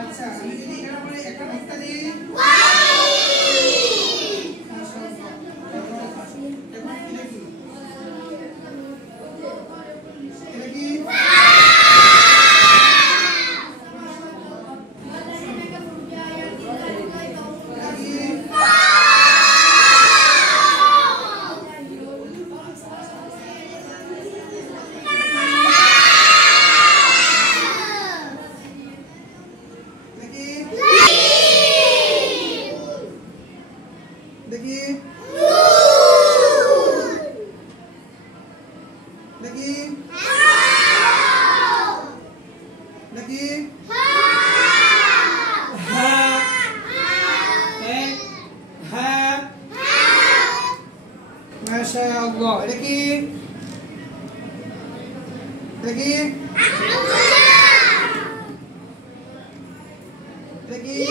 আচ্ছা আমি যদি এটার উপরে একটা ভেক্টর দিই देखिए देखिए देखिए माशाअल्लाह देखिए देखिए देखिए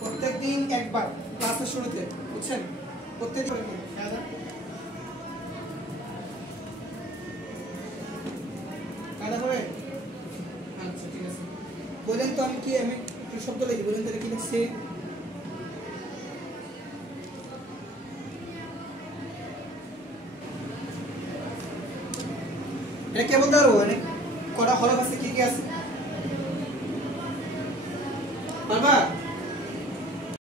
प्रत्येक दिन एक बार क्लासेर शुरूते बुझছেন প্রত্যেক কাদা হবে আচ্ছা ঠিক আছে বলেন তো আমি কি শব্দ লিখি বলেন তো কি লিখছি এটা কে বলতে পারবো মানে কটা হলফ আছে কি কি আছে বারবার